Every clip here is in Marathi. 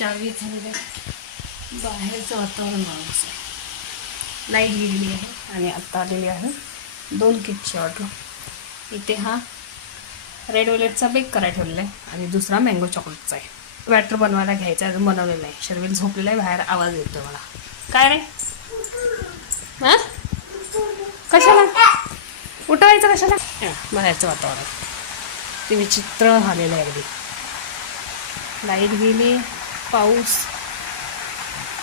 चावी झालेलं बाहेरचं वातावरण माणूस आहे. लाइट गेलेली आहे आणि आत्ता आलेली आहे दोन किटची ऑर्डर इथे हा रेड वेलेटचा बेक करायला ठेवलेला आहे आणि दुसरा मँगो चॉकलेटचा आहे. बॅटर बनवायला घ्यायचा अजून बनवलेला आहे शर्विल झोपलेला आहे बाहेर आवाज येतो मला. काय रे? हां? कशाला? उठवायचं कशाला? बाहेरचं वातावरण. ते विचित्र झालेलं आहे अगदी. लाइट गेली. पाऊस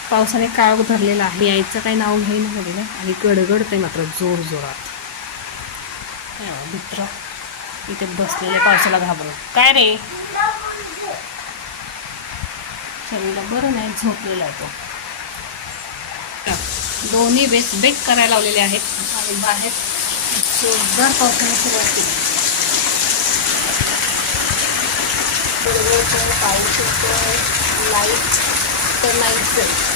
पावसाने काळ धरलेला आहे. यायचं काही नाव घेईन झालेलं आणि गडगडते मात्र जोर जोरात. हो, मित्र? इथे बसलेले पावसाला घाबरून काय रे? शरीराला बरं नाही झोपलेला आहे तो. दोन्ही बेस बेक करायला लावलेले आहेत. आणि बाहेर जोरदार पावसाने सुरुवात केली. पाऊस येतो लाइट तर नाहीच आहे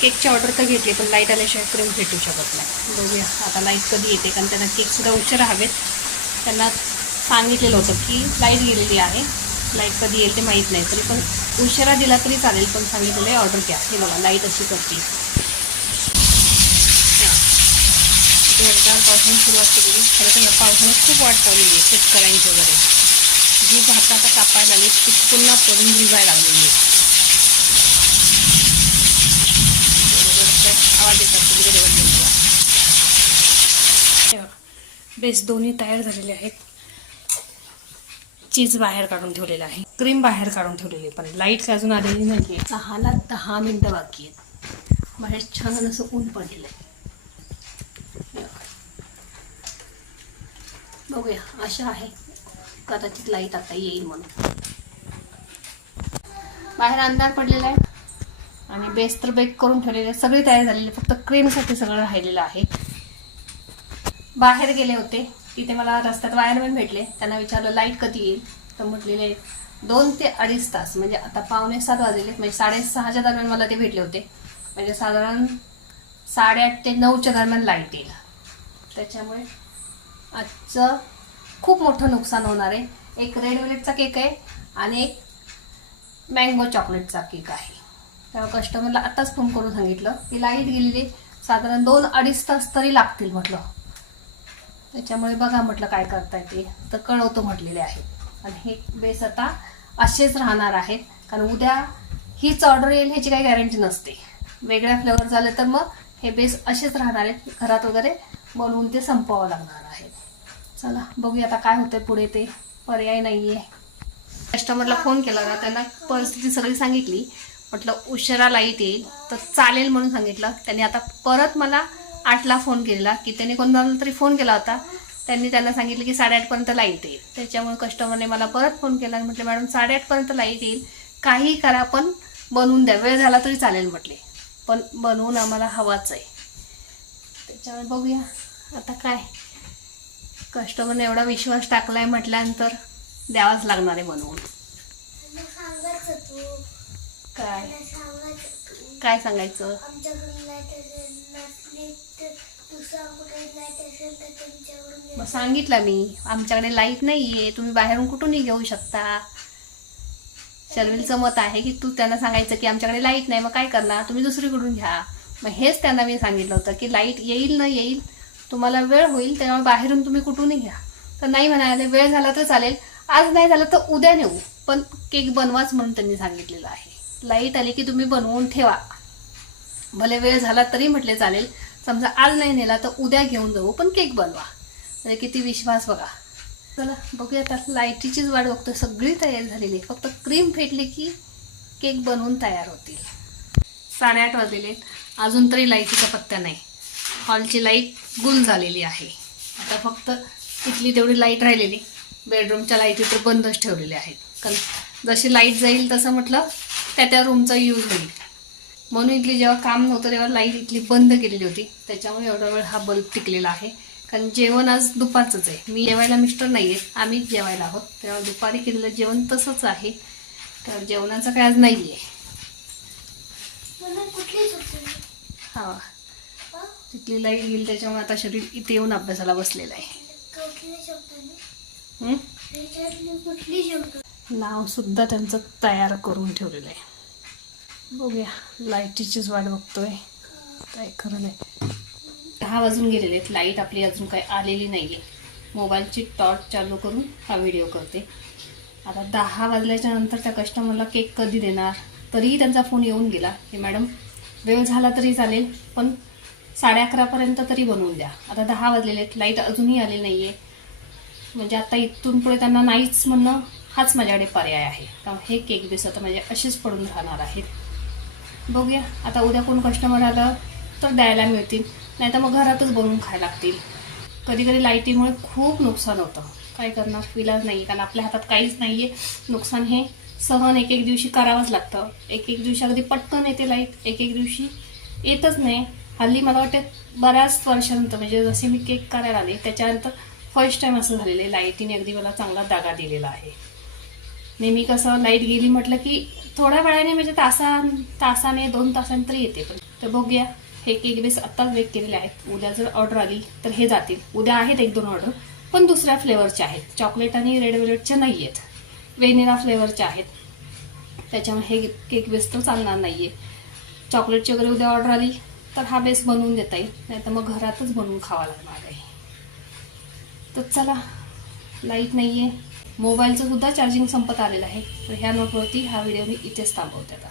केकची ऑर्डर तर घेतली पण लाइट आल्याशिवाय क्रीम भेटू शकत नाही. बघूया आता लाइट कधी येते कारण त्यांना केकसुद्धा उशीर हवेत. त्यांना सांगितलेलं होतं की लाइट गेलेली आहे. लाइट कधी येते माहीत नाही तरी पण उशिरा दिला तरी चालेल पण सांगितलेलं आहे ऑर्डर घ्या हे बघा लाइट अशी करते जोरदार पावसाने सुरुवात केलेली. खरं तर या खूप वाट लावलेली आहे शेतकऱ्यांची. भात आता कापायला आली ती पुन्हा पडून भिजायला लागलेली आहे आवाज येतात बेस दोन्ही तयार झालेले आहेत. चीज बाहेर काढून ठेवलेलं आहे. क्रीम बाहेर काढून ठेवलेली आहे. पण लाइट अजून आलेली नाही आहे दहाला दहा मिनटं बाकी आहेत. बाहेर छान असं ऊन पडलेलं आहे बघूया आशा आहे. कदाचित लाइट आता येईल म्हणून. बाहेर अंधार पडलेला आहे. आणि बेस तर बेक करून ठेवलेले आहे. सगळी तयार झालेली फक्त क्रीमसाठी सगळं राहिलेलं आहे. बाहेर गेले होते. तिथे मला रस्त्यात वायरमॅन भेटले. त्यांना विचारलं लाइट कधी येईल? तर म्हटलेले दोन ते अडीच तास. म्हणजे आता पावणे सात वाजलेले म्हणजे साडेसहाच्या दरम्यान मला ते भेटले होते. म्हणजे साधारण साडेआठ ते नऊच्या दरम्यान लाइट येईल. त्याच्यामुळे आजचं खूप मोठं नुकसान होणार आहे. एक रेड वेलेटचा केक आहे आणि एक मँगो चॉकलेटचा केक आहे. त्यामुळे कस्टमरला आत्ताच फोन करून सांगितलं. की लाइट गेलेली साधारण दोन अडीच तास तरी लागतील म्हटलं. त्याच्यामुळे बघा म्हटलं काय करता येते तर कळवतो म्हटलेले आहे. आणि हे बेस आता असेच राहणार आहेत कारण उद्या हीच ऑर्डर येईल ह्याची काही गॅरंटी नसते. वेगळ्या फ्लेवर झाले तर मग हे बेस असेच राहणार आहेत घरात वगैरे बनवून ते संपवावं लागणार आहेत चला बघूया आता काय होतंय पुढे ते. पर्याय नाही आहे कस्टमरला फोन केला ना त्यांना परिस्थिती सगळी सांगितली. म्हटलं उशिरा लाइट येईल. तर चालेल म्हणून सांगितलं. त्यांनी आता परत मला आठला फोन केलेला की त्यांनी कोणाला तरी फोन केला होता. त्यांनी त्यांना सांगितलं की साडेआठपर्यंत लाइट येईल. त्याच्यामुळे कस्टमरने मला परत फोन केला आणि म्हटलं मॅडम साडेआठपर्यंत लाइट येईल. काही करा पण बनवून द्या. वेळ झाला तरी चालेल म्हटले. पण बनवून आम्हाला हवाच आहे. त्याच्यामुळे बघूया आता काय. कस्टमरने एवढा विश्वास टाकलाय म्हटल्यानंतर द्यावाच लागणार आहे बनवून. काय? काय सांगायचं? मग. सांगितलं मी. आमच्याकडे लाइट नाहीये. तुम्ही बाहेरून कुठूनही घेऊ शकता. शर्विलचं मत आहे की तू त्यांना सांगायचं की आमच्याकडे लाइट नाही मग काय करणार? तुम्ही दुसरीकडून घ्या. मग हेच त्यांना मी सांगितलं होतं की लाइट येईल न येईल तुम्हाला वेळ होईल त्यामुळे बाहेरून तुम्ही कुठूनही घ्या. तर नाही म्हणाले वेळ झाला तर चालेल. आज नाही झालं तर उद्या नेऊ. पण केक बनवाच म्हणून त्यांनी सांगितलेलं आहे. लाइट आली की तुम्ही बनवून ठेवा. भले वेळ झाला तरी म्हटले चालेल. समजा आज नाही नेला तर उद्या घेऊन जाऊ पण केक बनवा. म्हणजे किती विश्वास बघा. चला बघूया आता लाईटीचीच वाट बघतो सगळी तयारी झालेली आहे. फक्त क्रीम फेटली की केक बनवून तयार होतील. साडेआठ वाजलेले अजून तरी लाईटीचा पत्ता नाही. हॉलची लाइट गुल झालेली आहे. आता फक्त तिथली तेवढी लाइट राहिलेली. बेडरूमच्या लाईटी तर बंदच ठेवलेल्या आहेत. कारण जशी लाइट जाईल तसं म्हटलं त्या त्या रूमचा यूज होईल. म्हणून इथली जेव्हा काम नव्हतं तेव्हा लाइट इथली बंद केलेली होती. त्याच्यामुळे एवढा वेळ हा बल्ब टिकलेला आहे. कारण जेवण आज दुपारचंच आहे. मी जेवायला मिस्टर नाही आहेत आम्हीच जेवायला आहोत. तेव्हा दुपारी केलेलं जेवण तसंच आहे. तर जेवणाचं काय आज नाही आहे हा. तिथली लाइट गेली त्याच्यामुळे आता शरीर इथे येऊन अभ्यासाला बसलेलं आहे. हं? नाव सुद्धा त्यांचं तयार करून ठेवलेलं आहे. बघूया लाईटीचीच वाट बघतोय. काय खरं नाही. दहा वाजून गेलेले आहेत. लाइट आपली अजून काही आलेली नाही आहे मोबाईलची टॉर्च चालू करून हा व्हिडिओ करते. आता दहा वाजल्याच्या नंतर त्या कस्टमरला केक कधी देणार? तरीही त्यांचा फोन येऊन गेला. की मॅडम वेळ झाला तरी चालेल पण साडे अकरापर्यंत तरी बनवून द्या. आता दहा वाजलेले आहेत. लाइट अजूनही आलेली नाही आहे म्हणजे आता इथून पुढे त्यांना नाहीच म्हणणं हाच माझ्याकडे पर्याय आहे. कारण हे केक बेस आता म्हणजे असेच पडून राहणार आहेत. बघूया. आता उद्या कोण कस्टमर आलं तर द्यायला मिळतील. नाही तर मग घरातच बनवून खायला लागतील. कधी कधी लाईटीमुळे खूप नुकसान होतं. काय करणार? विलाज नाही कारण आपल्या हातात काहीच नाही आहे नुकसान हे सहन एक एक दिवशी करावंच लागतं. एक एक दिवशी अगदी पटकन येते लाइट एक एक दिवशी येतच नाही. हल्ली मला वाटतं बऱ्याच वर्षानंतर म्हणजे जसे मी केक करायला आले त्याच्यानंतर फर्स्ट टाइम असं झालेलं आहे. लाईटीने अगदी मला चांगला दागा दिलेला आहे. नेहमी कसं लाइट गेली म्हटलं की थोड्या वेळाने म्हणजे तासा तासाने दोन तासाने तरी येते. पण तर बघूया हे केक बेस आत्ताच वेग केलेले आहेत. उद्या जर ऑर्डर आली तर हे जातील. उद्या आहेत एक दोन ऑर्डर पण दुसऱ्या फ्लेवरचे आहेत. चॉकलेट आणि रेड वेल्वेटचे नाही आहेत वेनिला फ्लेवरचे आहेत. त्याच्यामुळे हे केक बेस तर चालणार नाही आहे चॉकलेटची वगैरे उद्या ऑर्डर आली तर हा बेस बनवून देता येईल. नाही तर मग घरातच बनवून खावा लागणार आहे. तर चला लाइट नाही आहे मोबाईलचं सुद्धा चार्जिंग संपत आलेलं आहे. तर ह्या नोटवरती हा व्हिडिओ मी इथेच थांबवते आता.